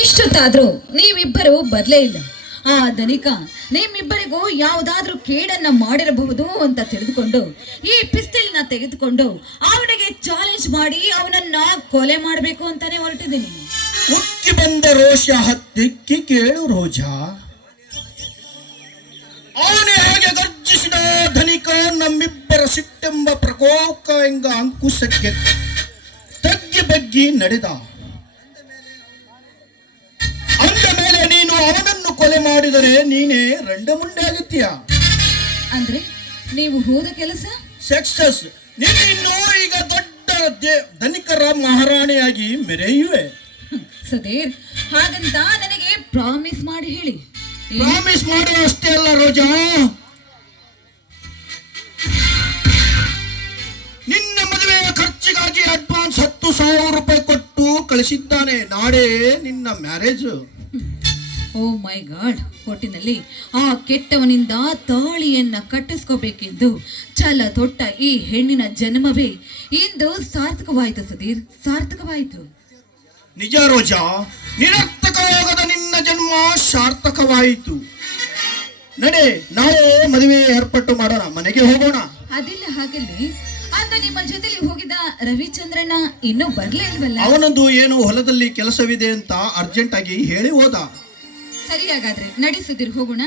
ಇಷ್ಟೊತ್ತಾದ್ರೂ ನೀವಿಬ್ಬರು ಬದಲೇ ಇಲ್ಲ. ಆ ಧನಿಕ ನಿಮ್ಮಿಬ್ಬರಿಗೂ ಯಾವುದಾದ್ರೂ ಕೇಡನ್ನ ಮಾಡಿರಬಹುದು ಅಂತ ತಿಳಿದುಕೊಂಡು ಈ ಪಿಸ್ತಲ್ನ ತೆಗೆದುಕೊಂಡು ಅವನಿಗೆ ಚಾಲೆಂಜ್ ಮಾಡಿ ಅವನನ್ನ ಕೊಲೆ ಮಾಡಬೇಕು ಅಂತಾನೆ ಹೊರಟಿದ್ದೀನಿ. ಉಕ್ಕಿ ಬಂದ ರೋಷ ಹತ್ತಿಕ್ಕಿ ಕೇಳು ರೋಜಾ. ಅವನೇ ಹಾಗೆ ಗರ್ಜಿಸಿದ ಧನಿಕ ನಮ್ಮಿಬ್ಬರ ಸಿಟ್ಟೆಂಬ ಪ್ರಕೋಪ ಎಂಗ ಅಂಕುಶಕ್ಕೆ ತಗ್ಗಿ ಬಗ್ಗಿ ನಡೆದ. ಅಂದ ಮೇಲೆ ನೀನು ಅವನನ್ನು ಕೊಲೆ ಮಾಡಿದರೆ ನೀನೇ ರಂಡ ಮುಂಡೆ ಆಗುತ್ತೀಯ. ಅಂದ್ರೆ ನೀವು ಹೋದ ಕೆಲಸ ಸಕ್ಸಸ್. ನೀನು ಈಗ ದೊಡ್ಡ ಧನಿಕರ ಮಹಾರಾಣಿಯಾಗಿ ಮೆರೆಯುವೆ. ಸುಧೀರ್, ಹಾಗಂತ ನನಗೆ ಪ್ರಾಮಿಸ್ ಮಾಡಿ ಹೇಳಿ. ಪ್ರಾಮಿಸ್ ಮಾಡುವ ಅಷ್ಟೇ ಅಲ್ಲ ರೋಜಾ, ನಿನ್ನ ಮದುವೆಯ ಖರ್ಚಿಗಾಗಿ ಅಡ್ವಾನ್ಸ್ 10,000 ರೂಪಾಯಿ ಕೊಟ್ಟು ಕಳಿಸಿದ್ದಾನೆ. ನಾಳೆ ನಿನ್ನ ಮ್ಯಾರೇಜ್. ಓ ಮೈ ಗಾಡ್. ಒಟ್ಟಿನಲ್ಲಿ ಆ ಕೆಟ್ಟವನಿಂದ ತಾಳಿಯನ್ನ ಕಟ್ಟಿಸ್ಕೋಬೇಕೆಂದು ಛಲ ತೊಟ್ಟ ಈ ಹೆಣ್ಣಿನ ಜನ್ಮವೇ ಇಂದು ಸಾರ್ಥಕವಾಯಿತು ಸುಧೀರ್, ಸಾರ್ಥಕವಾಯಿತು. ನಿಜ ರೋಜಾ, ನಿರರ್ಥಕವಾಗದ ನಿನ್ನ ಜನ್ಮ ಸಾರ್ಥಕವಾಯಿತು. ನಡೆ, ನಾಳೆ ಮದುವೆ ಏರ್ಪಾಟು ಮಾಡೋಣ, ಮನೆಗೆ ಹೋಗೋಣ. ಅದಿಲ್ಲ ಹಾಗಲ್ಲಿ ಅಂತ ನಿಮ್ಮ ಜೊತೆಲಿ ಹೋಗಿದ್ದ ರವಿಚಂದ್ರಣ್ಣ ಇನ್ನೂ ಬರ್ಲೇ ಇಲ್ವಲ್ಲ? ಅವನೊಂದು ಏನು ಹೊಲದಲ್ಲಿ ಕೆಲಸವಿದೆ ಅಂತ ಅರ್ಜೆಂಟ್ ಆಗಿ ಹೇಳಿ ಹೋದ. ಸರಿ, ಹಾಗಾದ್ರೆ ನಡಿ ಸುಧೀರ್, ಹೋಗೋಣ.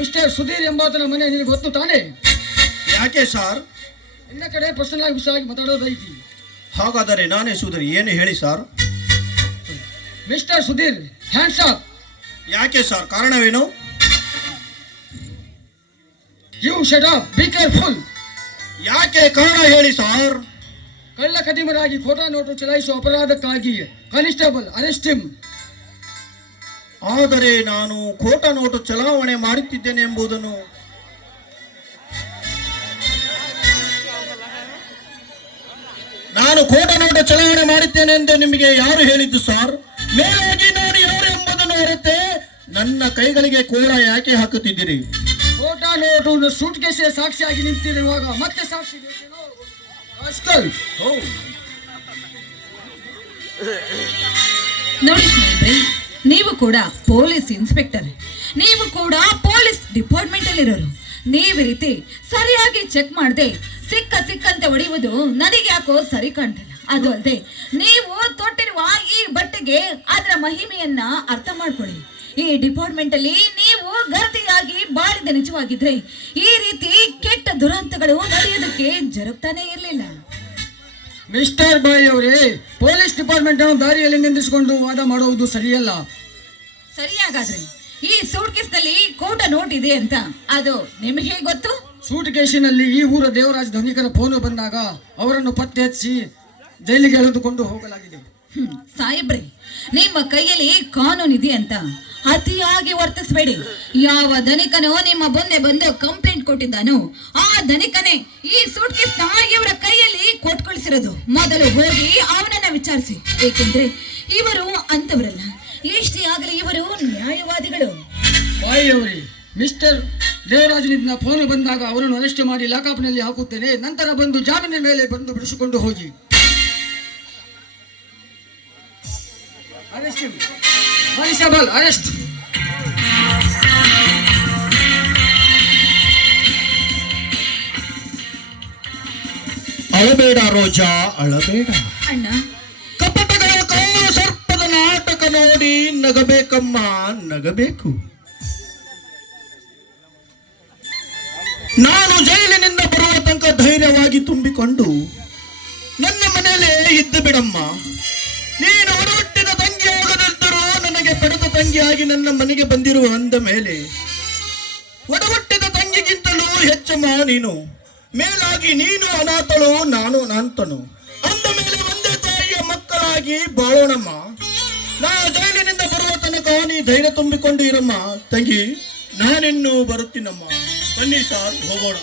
ಮಿಸ್ಟರ್ ಸುಧೀರ್ ಎಂಬಾತನ ಮನೆ ನಿನಗೆ ಗೊತ್ತು ತಾನೇ? ಯಾಕೆ ಸರ್? ನಿನ್ನ ಕಡೆ ಪರ್ಸನಲ್ ವಿಷಯವಾಗಿ ಮಾತಾಡೋದೈತಿ. ಹಾಗಾದರೆ ನಾನೇ ಸುಧೀರ್, ಏನು ಹೇಳಿ sir? Mister Sudhir, hands up. ಯಾಕೆ ಸರ್, ಕಾರಣವೇನು? You shut up, be careful. ಯಾಕೆ ಕಾರಣ ಹೇಳಿ ಸರ್? ಕಳ್ಳ ಕದಿಮರಾಗಿ ಖೋಟಾ ನೋಟು ಚಲಾಯಿಸುವ ಅಪರಾಧಕ್ಕಾಗಿ ಕಾನಿಸ್ಟೇಬಲ್ ಅರೆಸ್ಟ್ ಹಿಮ್. ಆದರೆ ನಾನು ಖೋಟಾ ನೋಟು ಚಲಾವಣೆ ಮಾಡುತ್ತಿದ್ದೇನೆ ಎಂಬುದನ್ನು ಮಾಡುತ್ತೇನೆ ಎಂದು ನಿಮಗೆ ಯಾರು ಹೇಳಿದ್ದು ಸರ್? ಮೇಲಾಗಿ ನಾನು ಯಾರು ಎಂಬುದನ್ನು ಹೊರತೆ ನನ್ನ ಕೈಗಳಿಗೆ ಕೋಳ ಯಾಕೆ ಹಾಕುತ್ತಿದ್ದೀರಿ? ಖೋಟಾ ನೋಟು ಸೂಟ್ ಕೇಸಿನ ಸಾಕ್ಷಿಯಾಗಿ ನಿಂತಿರುವಾಗ ಮತ್ತೆ ಸಾಕ್ಷಿ ನೋಡಿ ಸ್ನೇಹಿತರೆ, ನೀವು ಕೂಡ ಪೊಲೀಸ್ ಇನ್ಸ್ಪೆಕ್ಟರ್, ನೀವು ಕೂಡ ಪೊಲೀಸ್ ಡಿಪಾರ್ಟ್ಮೆಂಟ್ ಅಲ್ಲಿ ಇರೋರು. ನೀವು ರೀತಿ ಸರಿಯಾಗಿ ಚೆಕ್ ಮಾಡದೆ ಸಿಕ್ಕಂತೆ ಹೊಡೆಯುವುದು ನನಗೆ ಯಾಕೋ ಸರಿ ಕಾಣ್ತಿಲ್ಲ. ಅದು ಅಲ್ಲದೆ ನೀವು ತೊಟ್ಟಿರುವ ಈ ಬಟ್ಟೆಗೆ ಅದರ ಮಹಿಮೆಯನ್ನ ಅರ್ಥ ಮಾಡ್ಕೊಳ್ಳಿ. ಈ ಡಿಪಾರ್ಟ್ಮೆಂಟ್ ಅಲ್ಲಿ ನೀವು ಗರ್ತಿಯಾಗಿ ಬಾಳಿದ ನಿಜವಾಗಿದ್ರೆ ಈ ರೀತಿ ಕೆಟ್ಟ ದುರಂತಗಳು ನಡೆಯೋದಕ್ಕೆ ಜರುಗ್ತಾನೆ ಇರಲಿಲ್ಲ. ಮಿಸ್ಟರ್ ಬಾಯ್ ಅವರೇ, ಪೊಲೀಸ್ ಡಿಪಾರ್ಟ್ಮೆಂಟ್ ಅನ್ನು ದಾರಿಯಲ್ಲಿ ನಿಂದಿಸಿಕೊಂಡು ವಾದ ಮಾಡುವುದು ಸರಿಯಲ್ಲ. ಸರಿಯಾಗಾದ್ರೆ ಈ ಸೂಟ್ ಕೇಸ್ನಲ್ಲಿ ಕೋಟ ನೋಟ್ ಇದೆ ಅಂತ ಅದು ನಿಮಗೆ ಗೊತ್ತು? ಸೂಟ್ ಕೇಸಿನಲ್ಲಿ ಈ ಊರ ದೇವರಾಜ್ ಧನಿಕರ ಫೋನ್ ಬಂದಾಗ ಅವರನ್ನು ಪತ್ತೆ ಹಚ್ಚಿ ಜೈಲಿಗೆ ಎಳೆದುಕೊಂಡು ಹೋಗಲಾಗಿದೆ. ಸಾಹೇಬ್ರೆ, ನಿಮ್ಮ ಕೈಯಲ್ಲಿ ಕಾನೂನು ಇದೆ ಅಂತ ಅತಿಯಾಗಿ ವರ್ತಿಸಬೇಡಿ. ಯಾವ ಧನಿಕನೋ ನಿಮ್ಮ ಬಂದೆ ಬಂದು ಕಂಪ್ಲೇಂಟ್ ಕೊಟ್ಟಿದ್ದಾನೋ ಆ ಧನಿಕನೇ ಈ ಸೂಟ್ ಕೇಸ್ ಇವರ ಕೈಯಲ್ಲಿ ಕೊಟ್ಕೊಳಿಸಿರೋದು. ಮೊದಲು ಹೋಗಿ ಅವನನ್ನ ವಿಚಾರಿಸಿ, ಏಕೆಂದ್ರೆ ಇವರು ಅಂತವರಲ್ಲ, ಎಷ್ಟೇ ಆಗಲಿ ಇವರು ನ್ಯಾಯವಾದಿಗಳು. ಬಾಯ್ ಅವರೇ, ಮಿಸ್ಟರ್ ದೇವರಾಜನಿಂದ ಫೋನ್ ಬಂದಾಗ ಅವರನ್ನು ಅರೆಸ್ಟ್ ಮಾಡಿ ಲಾಕಪ್ನಲ್ಲಿ ಹಾಕುತ್ತೇನೆ. ನಂತರ ಬಂದು ಜಾಮೀನಿನ ಮೇಲೆ ಬಂದು ಬಿಡಿಸಿಕೊಂಡು ಹೋಗಿ. Constable arrest. ಅಳಬೇಡ ರೋಜಾ, ಅಳಬೇಡ. ಅಣ್ಣ, ಕಪಟಗಳ ಕಾಲ ಸರ್ಪದ ನಾಟಕ ನೋಡಿ ನಗಬೇಕಮ್ಮ, ನಗಬೇಕು. ನಾನು ಜೈಲಿನಿಂದ ಬರುವ ತನಕ ಧೈರ್ಯವಾಗಿ ತುಂಬಿಕೊಂಡು ನನ್ನ ಮನೆಯಲ್ಲೇ ಇದ್ದು ಬಿಡಮ್ಮ. ನೀನು ಹೊರಹುಟ್ಟಿದ ತಂಗಿ ಆಗದಿದ್ದರೂ ನನಗೆ ತಂಗಿಯಾಗಿ ನನ್ನ ಮನೆಗೆ ಬಂದಿರುವ ಅಂದ ಮೇಲೆ ಒಡಹುಟ್ಟಿದ ತಂಗಿಗಿಂತಲೂ ಹೆಚ್ಚಮ್ಮ ನೀನು, ಮೇಲಾಗಿ ನೀನು ಅನಾಥಳು, ನಾನು ಅನಾಥನು. ಅಂದ ಮೇಲೆ ಒಂದೇ ತಾಯಿಯ ಮಕ್ಕಳಾಗಿ ಬಾಳೋಣಮ್ಮ. ನಾ ಜೈಲಿನಿಂದ ಬರುವ ತನಕ ನೀ ಧೈರ್ಯ ತುಂಬಿಕೊಂಡು ಇರಮ್ಮ ತಂಗಿ. ನಾನಿನ್ನು ಬರುತ್ತೀನಮ್ಮ. ಬನ್ನಿ ಸಾರ್, ಹೋಗೋಣ.